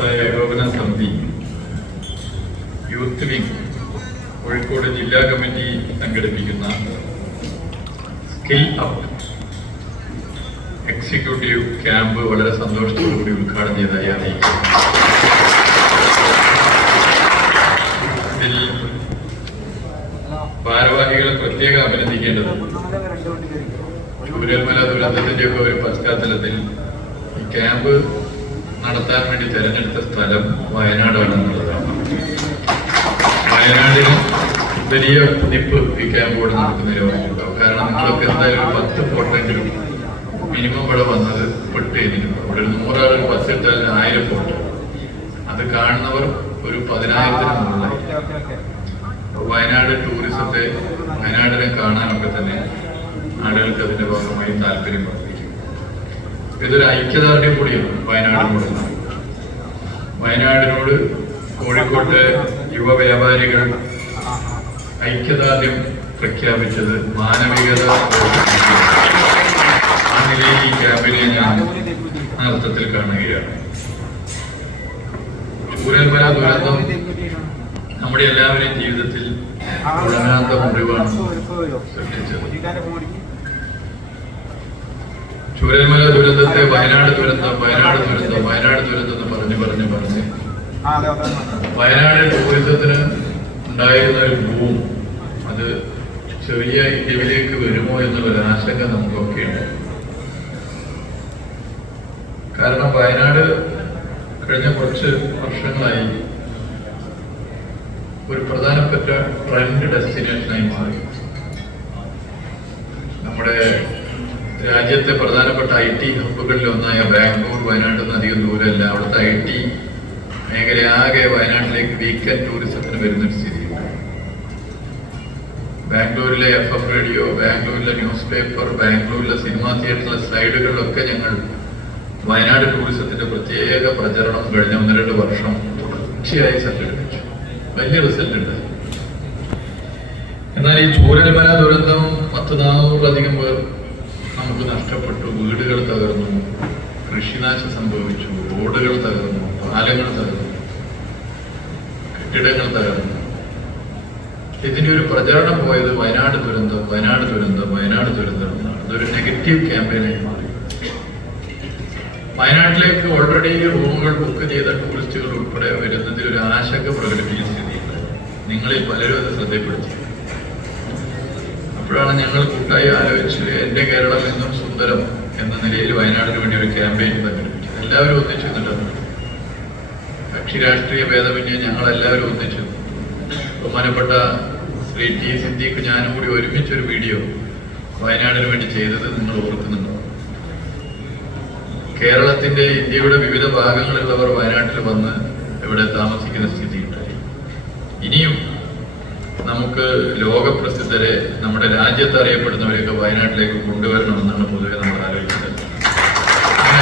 വ്യവസായ ഏകോപന സമിതി യൂത്ത് വിംഗ് കോഴിക്കോട് ജില്ലാ കമ്മിറ്റി സംഘടിപ്പിക്കുന്ന സ്കിൽ അപ്പ് എക്സിക്യൂട്ടീവ് ക്യാമ്പ് വളരെ സന്തോഷത്തോടുകൂടി ഉദ്ഘാടനം ചെയ്തതായി അറിയിക്കുന്നു ഇതിൽ ഭാരവാഹികളെ പ്രത്യേകം അഭിനന്ദിക്കേണ്ടത് ദുരന്തത്തിന്റെ ഒക്കെ ഒരു പശ്ചാത്തലത്തിൽ ഈ ക്യാമ്പ് നടത്താൻ വേണ്ടി തെരഞ്ഞെടുത്ത സ്ഥലം വയനാടാണെന്നുള്ളതാണ്. വയനാടിന് വലിയ നിപ്പ് ഈ ക്യാമ്പോട് നടക്കുന്ന രോഗമുണ്ടാവും കാരണം നിങ്ങളൊക്കെ എന്തായാലും ഒരു പത്ത് ഫോട്ടെങ്കിലും മിനിമം ഇവിടെ വന്നത് പെട്ട് ചെയ്തിട്ടുണ്ട് ഇവിടെ ഒരു നൂറാൾ ബസ് ഇട്ടാൽ ആയിരം ഫോട്ടോ അത് കാണുന്നവർ ഒരു പതിനായിരത്തിന് മുകളിലായി. വയനാട് ടൂറിസത്തെ വയനാടിനെ കാണാനൊക്കെ തന്നെ ആളുകൾക്ക് അതിന്റെ ഭാഗമായി താല്പര്യം ഇതൊരു ഐക്യദാർഢ്യം കൂടിയാണ് വയനാടിനോട് വയനാടിനോട് കോഴിക്കോട്ടെ യുവ വ്യാപാരികൾ ഐക്യദാർഢ്യം പ്രഖ്യാപിച്ചത് മാനവികത ആ നിലയിൽ ഈ ക്യാമ്പിനെ ഞാൻ അർത്ഥത്തിൽ കാണുകയാണ്. ദുരന്തം നമ്മുടെ എല്ലാവരുടെയും ജീവിതത്തിൽ ഉടനാത്ത മുറിവാണ് സൃഷ്ടിച്ചത്. ചൂരൽമല ദുരന്തത്തെ വയനാട് ദുരന്തം വയനാട് ദുരന്തം വയനാട് ദുരന്തം എന്ന് പറഞ്ഞ് പറഞ്ഞ് പറഞ്ഞ്. വയനാട് ടൂറിസത്തിന് ഉണ്ടായിരുന്ന ഒരു ഭൂം അത് ചെറിയ ഇന്ത്യയിലേക്ക് വരുമോ എന്നുള്ളൊരു ആശങ്ക നമുക്കൊക്കെ ഉണ്ട്. കാരണം വയനാട് കഴിഞ്ഞ കുറച്ച് വർഷങ്ങളായി ഒരു പ്രധാനപ്പെട്ട ട്രെൻഡ് ഡെസ്റ്റിനേഷനായി മാറി. നമ്മുടെ രാജ്യത്തെ പ്രധാനപ്പെട്ട ഐ ടി ഹബ്ബുകളിൽ ഒന്നായ ബാംഗ്ലൂർ വയനാട്ടിൽ നിന്ന് അധികം ദൂരമല്ല. അവിടുത്തെ ഐ ടി മേഖല ആകെ വയനാട്ടിലേക്ക് വീക്കെൻഡ് ടൂറിസത്തിന് വരുന്നൊരു സ്ഥിതിയുണ്ട്. ബാംഗ്ലൂരിലെ എഫ് എം റേഡിയോ ബാംഗ്ലൂരിലെ ന്യൂസ് പേപ്പർ ബാംഗ്ലൂരിലെ സിനിമാ തിയേറ്ററിലെ സ്ലൈഡുകളിലൊക്കെ ഞങ്ങൾ വയനാട് ടൂറിസത്തിന്റെ പ്രത്യേക പ്രചരണം കഴിഞ്ഞ ഒന്ന് രണ്ട് വർഷം തുടർച്ചയായി സംഘടിപ്പിച്ചു വലിയ റിസൾട്ട് ഉണ്ട് എന്നാൽ ഈ ചൂരൽമല ദുരന്തം പത്ത് നാനൂറിലധികം പേർ നമുക്ക് നഷ്ടപ്പെട്ടു വീടുകൾ തകർന്നു കൃഷിനാശം സംഭവിച്ചു റോഡുകൾ തകർന്നു പാലങ്ങൾ തകർന്നു കെട്ടിടങ്ങൾ തകർന്നു. ഇതിന്റെ ഒരു പ്രചരണം പോയത് വയനാട് ദുരന്തം വയനാട് ദുരന്തം വയനാട് ദുരന്തം എന്നാണ്. ഇതൊരു നെഗറ്റീവ് ക്യാമ്പയിനായി മാറി. വയനാട്ടിലേക്ക് ഓൾറെഡി റൂമുകൾ ബുക്ക് ചെയ്ത ടൂറിസ്റ്റുകൾ ഉൾപ്പെടെ വരുന്നതിൽ ഒരു ആശങ്ക പ്രകടിപ്പിക്കുന്ന സ്ഥിതിയുണ്ട്. നിങ്ങളിൽ പലരും അത് ശ്രദ്ധപ്പെടുത്തി അപ്പോഴാണ് ഞങ്ങൾ കൂട്ടായി ആലോചിച്ച് എന്റെ കേരളം എന്നും സുന്ദരം എന്ന നിലയിൽ വയനാടിന് വേണ്ടി ഒരു ക്യാമ്പയിൻ സംഘടിപ്പിച്ചത്. എല്ലാവരും ഒന്നിച്ചു കക്ഷി രാഷ്ട്രീയ ഭേദമന്യേ ഞങ്ങൾ എല്ലാവരും ഒന്നിച്ചു ബഹുമാനപ്പെട്ട ശ്രീ ടി സിദ്ദീഖ് ഞാനും കൂടി ഒരുമിച്ചൊരു വീഡിയോ വയനാടിന് വേണ്ടി ചെയ്തത് നിങ്ങൾ ഓർക്കുന്നുണ്ടോ? കേരളത്തിന്റെ ഇന്ത്യയുടെ വിവിധ ഭാഗങ്ങളിലുള്ളവർ വയനാട്ടിൽ വന്ന് ഇവിടെ താമസിക്കുന്ന സ്ഥിതി ഉണ്ടായി ഇനിയും നമുക്ക് ലോകപ്രസിദ്ധരെ നമ്മുടെ രാജ്യത്ത് അറിയപ്പെടുന്നവരെയൊക്കെ വയനാട്ടിലേക്ക് കൊണ്ടുവരണമെന്നാണ് പൊതുവെ നമ്മൾ ആലോചിക്കുന്നത്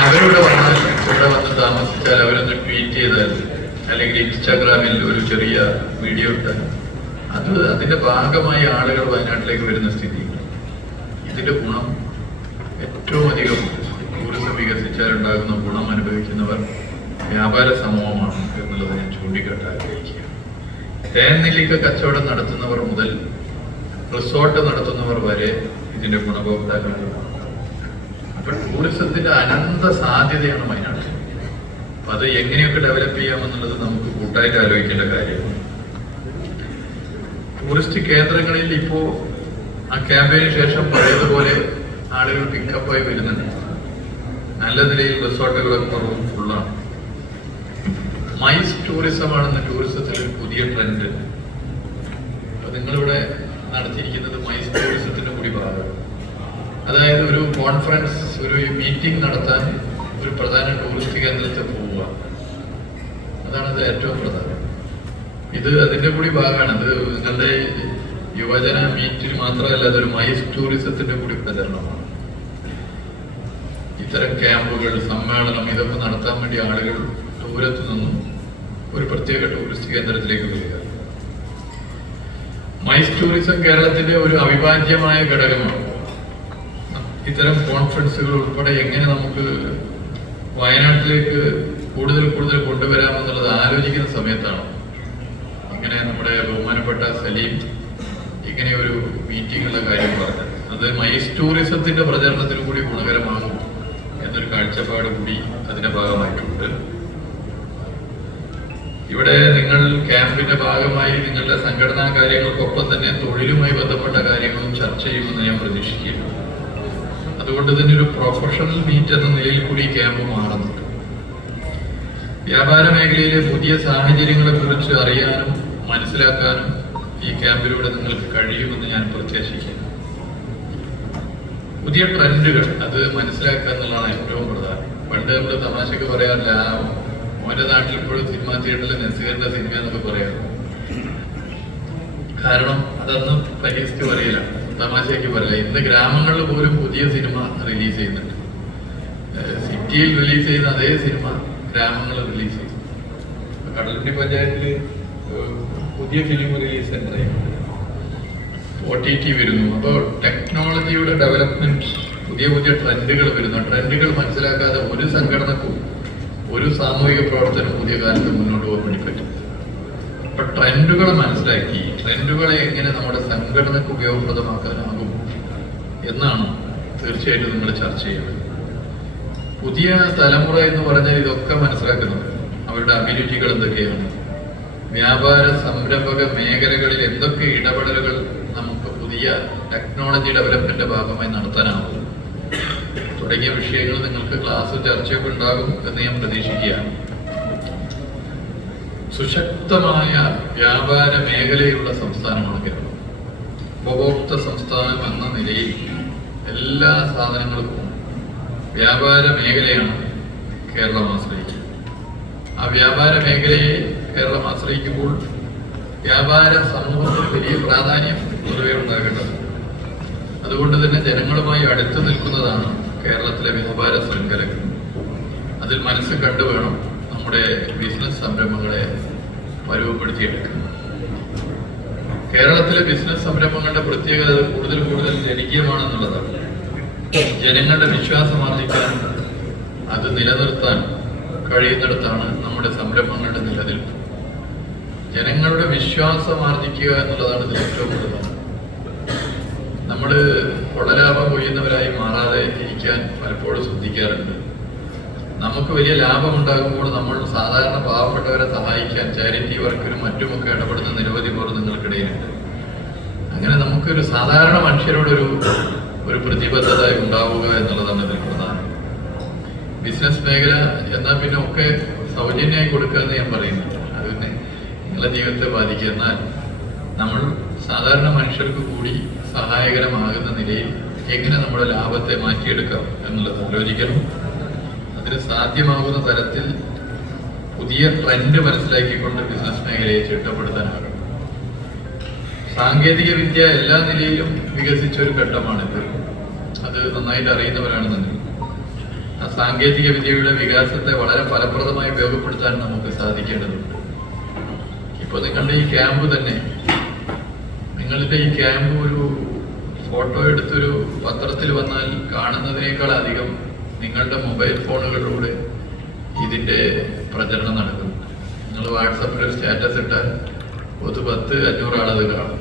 അവരിവിടെ വന്നാൽ ഇവിടെ വന്ന് താമസിച്ചാൽ അവരൊന്ന് ട്വീറ്റ് ചെയ്താൽ അല്ലെങ്കിൽ ഇൻസ്റ്റാഗ്രാമിൽ ഒരു ചെറിയ വീഡിയോ ഇട്ടാൽ അത് അതിന്റെ ഭാഗമായി ആളുകൾ വയനാട്ടിലേക്ക് വരുന്ന സ്ഥിതി. ഇതിന്റെ ഗുണം ഏറ്റവും അധികം ടൂറിസം വികസിച്ചാൽ ഉണ്ടാകുന്ന ഗുണം അനുഭവിക്കുന്നവർ വ്യാപാര സമൂഹമാണ് എന്നുള്ളത് ഞാൻ ചൂണ്ടിക്കാട്ടാൻ ആഗ്രഹിക്കുകയാണ്. തേൻനെല്ലിക്ക കച്ചവടം നടത്തുന്നവർ മുതൽ റിസോർട്ട് നടത്തുന്നവർ വരെ ഇതിന്റെ ഗുണഭോക്താക്കളാണ് അപ്പൊ ടൂറിസത്തിന്റെ അനന്ത സാധ്യതയാണ് വയനാട്. അപ്പൊ അത് എങ്ങനെയൊക്കെ ഡെവലപ്പ് ചെയ്യാമെന്നുള്ളത് നമുക്ക് കൂട്ടായിട്ട് ആലോചിക്കേണ്ട കാര്യമാണ്. ടൂറിസ്റ്റ് കേന്ദ്രങ്ങളിൽ ഇപ്പോ ആ ക്യാമ്പയിന് ശേഷം പഴയതുപോലെ ആളുകൾ പിക്കപ്പായി വരുന്നുണ്ട്. നല്ല നിലയിൽ റിസോർട്ടുകളൊക്കെ റൂം ഫുള്ളാണ് മൈസ് ടൂറിസമാണെന്ന് ഒരു പുതിയ ട്രെൻഡ് നിങ്ങളിവിടെ നടത്തിയിരിക്കുന്നത് മൈസ് കൂടി ഭാഗം അതായത് ഒരു കോൺഫറൻസ് ഒരു മീറ്റിംഗ് നടത്താൻ ഒരു പ്രധാന ടൂറിസ്റ്റ് കേന്ദ്രത്തിൽ പോവുക. അതാണ് അത് ഏറ്റവും പ്രധാനം. ഇത് അതിന്റെ കൂടി ഭാഗമാണ്. ഇത് നിങ്ങളുടെ യുവജന മീറ്റിൽ മാത്രമല്ല അതൊരു മൈസ് ടൂറിസത്തിന്റെ കൂടി പ്രചരണമാണ്. ഇത്തരം ക്യാമ്പുകൾ സമ്മേളനം ഇതൊക്കെ നടത്താൻ വേണ്ടി ആളുകൾ ദൂരത്തു നിന്നും ഒരു പ്രത്യേക ടൂറിസ്റ്റ് കേന്ദ്രത്തിലേക്ക് വരിക. മൈസ് ടൂറിസം കേരളത്തിന്റെ ഒരു അവിഭാജ്യമായ ഘടകമാണ്. ഇത്തരം കോൺഫറൻസുകൾ ഉൾപ്പെടെ എങ്ങനെ നമുക്ക് വയനാട്ടിലേക്ക് കൂടുതൽ കൂടുതൽ കൊണ്ടുവരാമെന്നുള്ളത് ആലോചിക്കുന്ന സമയത്താണ്. ഇങ്ങനെ നമ്മുടെ ബഹുമാനപ്പെട്ട സലീം ഇങ്ങനെ ഒരു മീറ്റിംഗുള്ള കാര്യം പറഞ്ഞത്. അത് മൈസ് ടൂറിസത്തിന്റെ പ്രചരണത്തിന് കൂടി ഗുണകരമാകും എന്നൊരു കാഴ്ചപ്പാട് കൂടി അതിന്റെ ഭാഗമായിട്ടുണ്ട്. ഇവിടെ നിങ്ങൾ ക്യാമ്പിന്റെ ഭാഗമായി നിങ്ങളുടെ സംഘടനാ കാര്യങ്ങൾക്കൊപ്പം തന്നെ തൊഴിലുമായി ബന്ധപ്പെട്ട കാര്യങ്ങളും ചർച്ച ചെയ്യുമെന്ന് ഞാൻ പ്രതീക്ഷിക്കുന്നു. അതുകൊണ്ട് തന്നെ ഒരു പ്രൊഫഷണൽ മീറ്റ് എന്ന നിലയിൽ കൂടി ക്യാമ്പ് മാറുന്നുണ്ട് വ്യാപാര മേഖലയിലെ പുതിയ സാഹചര്യങ്ങളെ കുറിച്ച് അറിയാനും മനസ്സിലാക്കാനും ഈ ക്യാമ്പിലൂടെ നിങ്ങൾക്ക് കഴിയുമെന്ന് ഞാൻ പ്രത്യാശിക്കുന്നു. പുതിയ ട്രെൻഡുകൾ അത് മനസ്സിലാക്കുക എന്നുള്ളതാണ് ഏറ്റവും പ്രധാനം. പണ്ട് നമ്മൾ തമാശക്ക് പറയാറില്ല മോന്റെ നാട്ടിൽ ഇപ്പോഴും സിനിമാ തിയേറ്ററിൽ നസീറിന്റെ സിനിമ എന്നൊക്കെ പറയാം കാരണം അതൊന്നും പരിഹസിച്ച് പറയില്ല. തമാശയ്ക്ക് പറയില്ല. ഇന്ന് ഗ്രാമങ്ങളിൽ പോലും പുതിയ സിനിമ റിലീസ് ചെയ്യുന്നുണ്ട്. സിറ്റിയിൽ റിലീസ് ചെയ്യുന്ന അതേ സിനിമ ഗ്രാമങ്ങളിൽ റിലീസ് ചെയ്യും കടലുണ്ടി പഞ്ചായത്തിൽ പുതിയ film release centre O T T വരുന്നു. അപ്പോൾ ടെക്നോളജിയുടെ ഡെവലപ്മെന്റ് പുതിയ പുതിയ ട്രെൻഡുകൾ വരുന്നു. ട്രെൻഡുകൾ മനസ്സിലാക്കാതെ ഒരു സംഘടനക്കും ഒരു സാമൂഹിക പ്രവർത്തനം പുതിയ കാലത്ത് മുന്നോട്ട് പോകാൻ വേണ്ടി പറ്റും. അപ്പൊ ട്രെൻഡുകൾ മനസ്സിലാക്കി ട്രെൻഡുകളെ എങ്ങനെ നമ്മുടെ സംഘടനക്ക് ഉപയോഗപ്രദമാക്കാനാകും എന്നാണ് തീർച്ചയായിട്ടും നിങ്ങൾ ചർച്ച ചെയ്യുന്നത്. പുതിയ തലമുറ എന്ന് പറഞ്ഞാൽ ഇതൊക്കെ മനസ്സിലാക്കുന്നത് അവരുടെ അഭിരുചികൾ എന്തൊക്കെയാണ് വ്യാപാര സംരംഭക മേഖലകളിൽ എന്തൊക്കെ ഇടപെടലുകൾ നമുക്ക് പുതിയ ടെക്നോളജി ഡെവലപ്മെന്റ് ഭാഗമായി നടത്താനാവും തുടങ്ങിയ വിഷയങ്ങൾ നിങ്ങൾക്ക് ക്ലാസ് ചർച്ചയൊക്കെ ഉണ്ടാകും എന്ന് ഞാൻ പ്രതീക്ഷിക്കുകയാണ്. സുശക്തമായ വ്യാപാര മേഖലയുള്ള സംസ്ഥാനമാണ് കേരളം. ഉപഭോക്തൃ സംസ്ഥാനം എന്ന നിലയിൽ എല്ലാ സാധനങ്ങൾക്കും വ്യാപാര മേഖലയാണ് കേരളം ആശ്രയിക്കുന്നത് ആ വ്യാപാര മേഖലയെ കേരളം ആശ്രയിക്കുമ്പോൾ വ്യാപാര സമൂഹത്തിന് വലിയ പ്രാധാന്യം പൊതുവെ ഉണ്ടാകേണ്ടത് അതുകൊണ്ട് തന്നെ ജനങ്ങളുമായി അടുത്ത് നിൽക്കുന്നതാണ് കേരളത്തിലെ വ്യാപാര ശൃംഖലകൾ. അതിൽ മനസ്സ് കണ്ടുവേണം നമ്മുടെ ബിസിനസ് സംരംഭങ്ങളെ പരുവപ്പെടുത്തിയെടുക്കുന്നത് കേരളത്തിലെ ബിസിനസ് സംരംഭങ്ങളുടെ പ്രത്യേകത കൂടുതൽ കൂടുതൽ ജനകീയമാണെന്നുള്ളതാണ്. ജനങ്ങളുടെ വിശ്വാസം ആർജിക്കാൻ അത് നിലനിർത്താൻ കഴിയുന്നിടത്താണ് നമ്മുടെ സംരംഭങ്ങളുടെ നിലനിൽപ്പ്. ജനങ്ങളുടെ വിശ്വാസം ആർജിക്കുക എന്നുള്ളതാണ് ഇതിൽ ഏറ്റവും പ്രധാനം. നമ്മൾ കൊള്ളലാഭം കൊയ്യുന്നവരായി മാറാതെ ഇരിക്കാൻ പലപ്പോഴും ശ്രദ്ധിക്കാറുണ്ട്. നമുക്ക് വലിയ ലാഭം ഉണ്ടാകുമ്പോൾ നമ്മൾ സാധാരണ പാവപ്പെട്ടവരെ സഹായിക്കാൻ ചാരിറ്റി വർക്കിനും മറ്റുമൊക്കെ ഇടപെടുന്ന നിരവധി പേർ നിങ്ങൾക്കിടയിലുണ്ട്. അങ്ങനെ നമുക്കൊരു സാധാരണ മനുഷ്യരോടൊരു ഒരു പ്രതിബദ്ധത ഉണ്ടാവുക എന്നുള്ളതാണ് ഇതിൽ പ്രധാനം. ബിസിനസ് മേഖല എന്നാൽ പിന്നെ ഒക്കെ സൗജന്യമായി കൊടുക്കുക എന്ന് ഞാൻ പറയുന്നുണ്ട് അത് പിന്നെ നിങ്ങളുടെ ജീവിതത്തെ ബാധിക്കുക എന്നാൽ നമ്മൾ സാധാരണ മനുഷ്യർക്ക് കൂടി സഹായകരമാകുന്ന നിലയിൽ എങ്ങനെ നമ്മുടെ ലാഭത്തെ മാറ്റിയെടുക്കാം എന്നുള്ളത് ആലോചിക്കണം. അതിന് സാധ്യമാകുന്ന തരത്തിൽ പുതിയ ട്രെൻഡ് മനസ്സിലാക്കിക്കൊണ്ട് ബിസിനസ് മേഖലയെ ചിട്ടപ്പെടുത്താനാകും. സാങ്കേതിക വിദ്യ എല്ലാ നിലയിലും വികസിച്ച ഒരു ഘട്ടമാണിത്. അത് നന്നായിട്ട് അറിയുന്നവരാണെന്നുണ്ടെങ്കിൽ. ആ സാങ്കേതിക വിദ്യയുടെ വികാസത്തെ വളരെ ഫലപ്രദമായി ഉപയോഗപ്പെടുത്താൻ നമുക്ക് സാധിക്കേണ്ടതുണ്ട്. ഇപ്പോൾ നിങ്ങളുടെ ഈ ക്യാമ്പ് തന്നെ. നിങ്ങളുടെ ഈ ക്യാമ്പ് ഒരു ഫോട്ടോ എടുത്തൊരു പത്രത്തിൽ വന്നാൽ കാണുന്നതിനേക്കാൾ അധികം നിങ്ങളുടെ മൊബൈൽ ഫോണുകളിലൂടെ ഇതിന്റെ പ്രചരണം നടക്കും. നിങ്ങൾ വാട്സപ്പിൽ ഒരു സ്റ്റാറ്റസ് ഇട്ടാൽ ഒരു പത്ത് അഞ്ഞൂറ് ആളത് കാണും.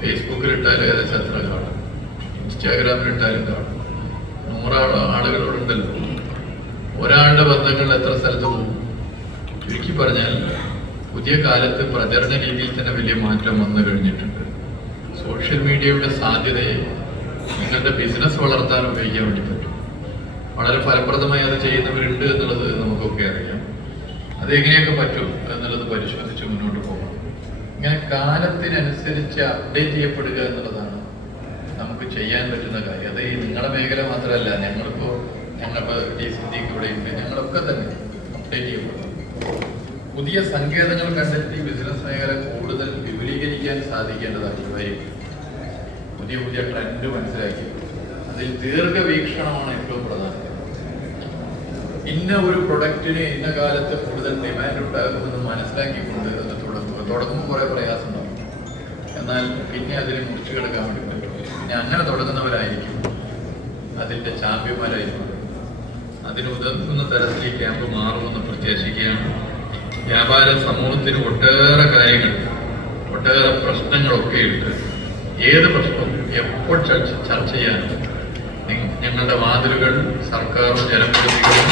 ഫേസ്ബുക്കിൽ ഇട്ടാൽ ഏകദേശം അത്ര കാണും? ഇൻസ്റ്റാഗ്രാമിൽ ഇട്ടാലും കാണും. നൂറാളോ ആളുകളുണ്ടല്ലോ ഒരാളുടെ ബന്ധങ്ങൾ എത്ര സ്ഥലത്ത് പോകും? ചുരുക്കി പറഞ്ഞാൽ പുതിയ കാലത്ത് പ്രചരണ രീതിയിൽ തന്നെ വലിയ മാറ്റം വന്നു കഴിഞ്ഞിട്ടുണ്ട്. സോഷ്യൽ മീഡിയയുടെ സാധ്യതയെ നിങ്ങളുടെ ബിസിനസ് വളർത്താൻ ഉപയോഗിക്കാൻ വേണ്ടി പറ്റും. വളരെ ഫലപ്രദമായി അത് ചെയ്യുന്നവരുണ്ട് എന്നുള്ളത് നമുക്കൊക്കെ അറിയാം. അത് എങ്ങനെയൊക്കെ പറ്റും എന്നുള്ളത് പരിശോധിച്ച് മുന്നോട്ട് പോകണം ഇങ്ങനെ കാലത്തിനനുസരിച്ച് അപ്ഡേറ്റ് ചെയ്യപ്പെടുക എന്നുള്ളതാണ് നമുക്ക് ചെയ്യാൻ പറ്റുന്ന കാര്യം. അത് ഈ നിങ്ങളുടെ മേഖല മാത്രമല്ല ഞങ്ങളിപ്പോൾ ഞങ്ങളിപ്പോ ഡി സി ഡിക്ക് ഇവിടെ ഉണ്ട്. ഞങ്ങളൊക്കെ തന്നെ അപ്ഡേറ്റ് ചെയ്യപ്പെടും. പുതിയ സങ്കേതങ്ങൾ കണ്ടെത്തി ബിസിനസ് മേഖല കൂടുതൽ വിപുലീകരിക്കാൻ സാധിക്കേണ്ടതാണ് ഇവയും പുതിയ പുതിയ ട്രെൻഡ് മനസ്സിലാക്കി. അതിൽ ദീർഘവീക്ഷണമാണ് ഏറ്റവും പ്രധാനം. ഇന്ന ഒരു പ്രൊഡക്റ്റിന് ഇന്ന കാലത്ത് കൂടുതൽ ഡിമാൻഡ് ഉണ്ടാകുമെന്ന് മനസ്സിലാക്കിക്കൊണ്ട് അത് തുടങ്ങുക തുടങ്ങുമ്പോൾ കുറെ പ്രയാസം ഉണ്ടാവും എന്നാൽ പിന്നെ അതിനെ മുറിച്ചു കിടക്കാൻ വേണ്ടി പറ്റും. പിന്നെ അങ്ങനെ തുടങ്ങുന്നവരായിരിക്കും അതിന്റെ ചാമ്പ്യന്മാരായിരിക്കും. അതിന് ഉതകുന്ന തരത്തിൽ ഈ ക്യാമ്പ് മാറുമെന്ന് പ്രത്യാശിക്കുകയാണ്. വ്യാപാര സമൂഹത്തിന് ഒട്ടേറെ കാര്യങ്ങൾ ഒട്ടേറെ പ്രശ്നങ്ങളൊക്കെ ഉണ്ട് ഏത് പ്രശ്നവും എപ്പോൾ ചർച്ച ചർച്ച ചെയ്യാനും ഞങ്ങളുടെ വാതിലുകൾ സർക്കാരും ജനപ്രതിനിധികളും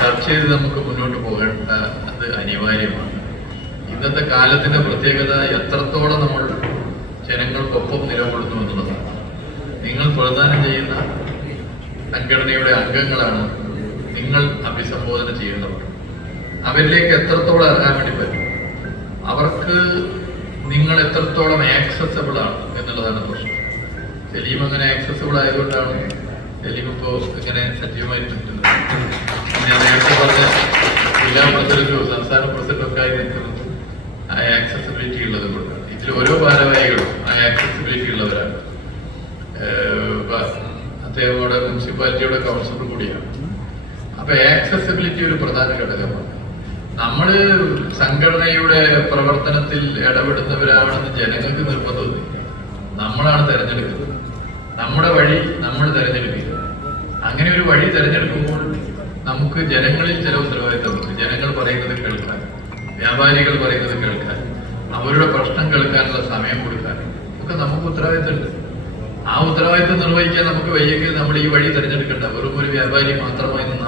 ചർച്ച ചെയ്ത് നമുക്ക് മുന്നോട്ട് പോകേണ്ട അത് അനിവാര്യമാണ്. ഇന്നത്തെ കാലത്തിന്റെ പ്രത്യേകത എത്രത്തോളം നമ്മൾ ജനങ്ങൾക്കൊപ്പം നിലകൊള്ളുന്നു എന്നുള്ളതാണ്. നിങ്ങൾ പ്രദാനം ചെയ്യുന്ന സംഘടനയുടെ അംഗങ്ങളാണ് നിങ്ങൾ അഭിസംബോധന ചെയ്യുന്നവർ അവരിലേക്ക് എത്രത്തോളം ഇറങ്ങാൻ വേണ്ടി പറ്റും? അവർക്ക് നിങ്ങൾ എത്രത്തോളം ആക്സസബിൾ ആണ് എന്നുള്ളതാണ് പ്രശ്നം. സലീം അങ്ങനെ ആക്സസബിൾ ആയതുകൊണ്ടാണ് സലീം ഇപ്പോൾ ഇങ്ങനെ സജീവമായി നിൽക്കുന്നത്. ഞാൻ നേരത്തെ പറഞ്ഞ ജില്ലാ പ്രസിഡന്റും സംസ്ഥാന പ്രസിഡന്റൊക്കെ ആയി നിൽക്കുന്നത് ആ ആക്സസിബിലിറ്റി ഉള്ളത് കൊണ്ടാണ്. ഇതിൽ ഓരോ ഭാരവാഹികളും ആ ആക്സസിബിലിറ്റി ഉള്ളവരാണ്. അദ്ദേഹം മുനിസിപ്പാലിറ്റിയുടെ കൗൺസിലർ കൂടിയാണ്. അപ്പൊ ആക്സസിബിലിറ്റി ഒരു പ്രധാന ഘടകമാണ്. നമ്മൾ സംഘടനയുടെ പ്രവർത്തനത്തിൽ ഇടപെടുന്നവരാണെന്ന് ജനങ്ങൾക്ക് നിർബന്ധം നമ്മളാണ് തെരഞ്ഞെടുക്കുന്നത്. നമ്മുടെ വഴി നമ്മൾ തെരഞ്ഞെടുക്കുക. അങ്ങനെ ഒരു വഴി തെരഞ്ഞെടുക്കുമ്പോൾ നമുക്ക് ജനങ്ങളിൽ ചില ഉത്തരവാദിത്തമുണ്ട് ജനങ്ങൾ പറയുന്നത് കേൾക്കാൻ വ്യാപാരികൾ പറയുന്നത് കേൾക്കാൻ അവരുടെ പ്രശ്നം കേൾക്കാനുള്ള സമയം കൊടുക്കാൻ ഒക്കെ നമുക്ക് ഉത്തരവാദിത്തമുണ്ട്. ആ ഉത്തരവാദിത്തം നിർവഹിക്കാൻ നമുക്ക് വയ്യെങ്കിൽ നമ്മൾ ഈ വഴി തിരഞ്ഞെടുക്കേണ്ട. വെറും ഒരു വ്യാപാരി മാത്രമായി നിന്നാൽ മതി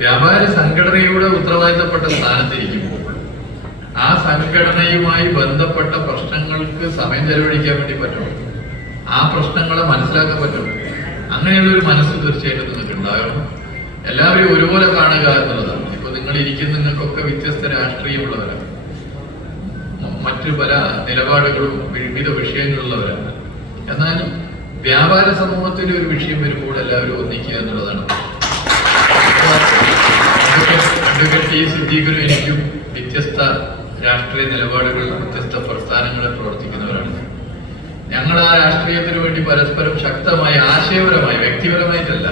വ്യാപാര സംഘടനയുടെ ഉത്തരവാദിത്തപ്പെട്ട സ്ഥാനത്തിരിക്കുമ്പോൾ ആ സംഘടനയുമായി ബന്ധപ്പെട്ട പ്രശ്നങ്ങൾക്ക് സമയം ചെലവഴിക്കാൻ വേണ്ടി പറ്റും. ആ പ്രശ്നങ്ങളെ മനസ്സിലാക്കാൻ പറ്റും. അങ്ങനെയുള്ള ഒരു മനസ്സ് തീർച്ചയായിട്ടും നിങ്ങൾക്ക് ഉണ്ടാകണം എല്ലാവരെയും ഒരുപോലെ കാണുക എന്നുള്ളതാണ്. ഇപ്പൊ നിങ്ങൾ ഇരിക്കുന്ന നിങ്ങൾക്കൊക്കെ വ്യത്യസ്ത രാഷ്ട്രീയമുള്ളവരാണ്. മറ്റു പല നിലപാടുകളും വിവിധ വിഷയങ്ങളുള്ളവരാണ് എന്നാൽ വ്യാപാര സമൂഹത്തിന്റെ ഒരു വിഷയം വരുമ്പോൾ എല്ലാവരും ഒന്നിക്കുക എന്നുള്ളതാണ്. ടി സിദ്ദീഖിനും എനിക്കും വ്യത്യസ്ത രാഷ്ട്രീയ നിലപാടുകൾ വ്യത്യസ്ത പ്രസ്ഥാനങ്ങളിൽ പ്രവർത്തിക്കുന്നവരാണ് ഞങ്ങൾ ആ രാഷ്ട്രീയത്തിന് വേണ്ടി പരസ്പരം ശക്തമായി ആശയപരമായി വ്യക്തിപരമായിട്ടല്ല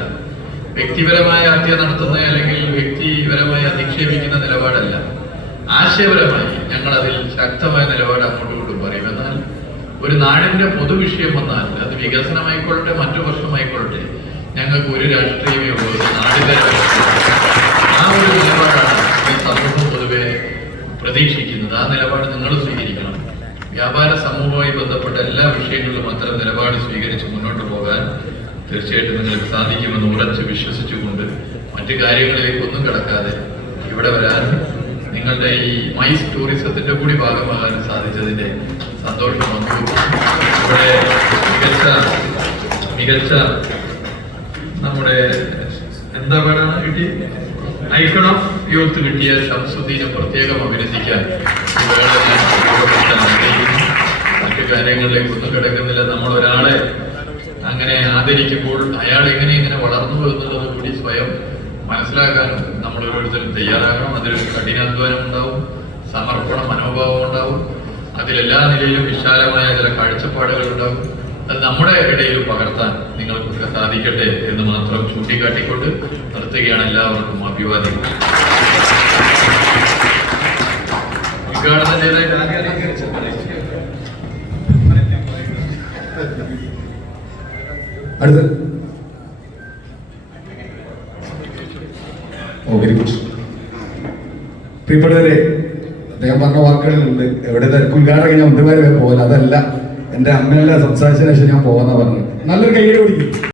വ്യക്തിപരമായ ഹത്യ നടത്തുന്ന അല്ലെങ്കിൽ വ്യക്തിപരമായി അധിക്ഷേപിക്കുന്ന നിലപാടല്ല. ആശയപരമായി ഞങ്ങൾ അതിൽ ശക്തമായ നിലപാട് അങ്ങോട്ടും ഇങ്ങോട്ടും പറയും. എന്നാൽ ഒരു നാടിന്റെ പൊതുവിഷയം വന്നാൽ അത് വികസനമായിക്കൊള്ളട്ടെ മറ്റു പ്രശ്നമായിക്കൊള്ളട്ടെ ഞങ്ങൾക്ക് ഒരു രാഷ്ട്രീയമേ ഉള്ളൂ നാടിന്റെ ആ ഒരു നിലപാടാണ് സമൂഹം പൊതുവെ പ്രതീക്ഷിക്കുന്നത്. ആ നിലപാട് നിങ്ങൾ സ്വീകരിക്കണം. വ്യാപാര സമൂഹവുമായി ബന്ധപ്പെട്ട എല്ലാ വിഷയങ്ങളിലും അത്തരം നിലപാട് സ്വീകരിച്ച് മുന്നോട്ട് പോകാൻ തീർച്ചയായിട്ടും നിങ്ങൾക്ക് സാധിക്കുമെന്ന് ഉറച്ച് വിശ്വസിച്ചുകൊണ്ട് മറ്റ് കാര്യങ്ങളിലേക്ക് ഒന്നും കിടക്കാതെ ഇവിടെ വരാൻ നിങ്ങളുടെ ഈ മൈസ് ടൂറിസത്തിന്റെ കൂടി ഭാഗമാകാൻ സാധിച്ചതിന്റെ സന്തോഷം നമുക്ക് ഇവിടെ മികച്ച മികച്ച നമ്മുടെ എന്താ പറയുക കിട്ടി? ഐക്കൺ ഓഫ് യൂത്ത് കിട്ടിയ ഷംസുദ്ദീനെ പ്രത്യേകം അഭിനന്ദിക്കാൻ മറ്റു കാര്യങ്ങളിലേക്ക് ഒന്നും കിടക്കുന്നില്ല. നമ്മൾ ഒരാളെ അങ്ങനെ ആദരിക്കുമ്പോൾ അയാൾ എങ്ങനെ ഇങ്ങനെ വളർന്നു എന്നുള്ളത് കൂടി സ്വയം മനസ്സിലാക്കാനും നമ്മൾ ഓരോരുത്തരും തയ്യാറാകണം. അതിലൊരു കഠിനാധ്വാനം ഉണ്ടാവും സമർപ്പണ മനോഭാവം ഉണ്ടാവും. അതിലെല്ലാ നിലയിലും വിശാലമായ ചില കാഴ്ചപ്പാടുകൾ ഉണ്ടാവും. നമ്മുടെ ഇടയിൽ പകർത്താൻ നിങ്ങൾക്ക് സാധിക്കട്ടെ എന്ന് മാത്രം ചൂണ്ടിക്കാട്ടിക്കൊണ്ട് നിർത്തുകയാണ് എല്ലാവർക്കും അഭിവാദ്യം. അടുത്ത. പ്രിയപ്പെട്ടവരെ അദ്ദേഹം പറഞ്ഞ വാക്കുകളിലുണ്ട്. എവിടെ ഉദ്ഘാടനം മന്ത്രിമാരെ പോലെ അതല്ല. എന്റെ അമ്മയല്ലേ സംസാരിച്ചതിന് ശേഷം ഞാൻ പോകാന്നാ പറഞ്ഞു നല്ലൊരു കയ്യിൽ കൊടുക്കും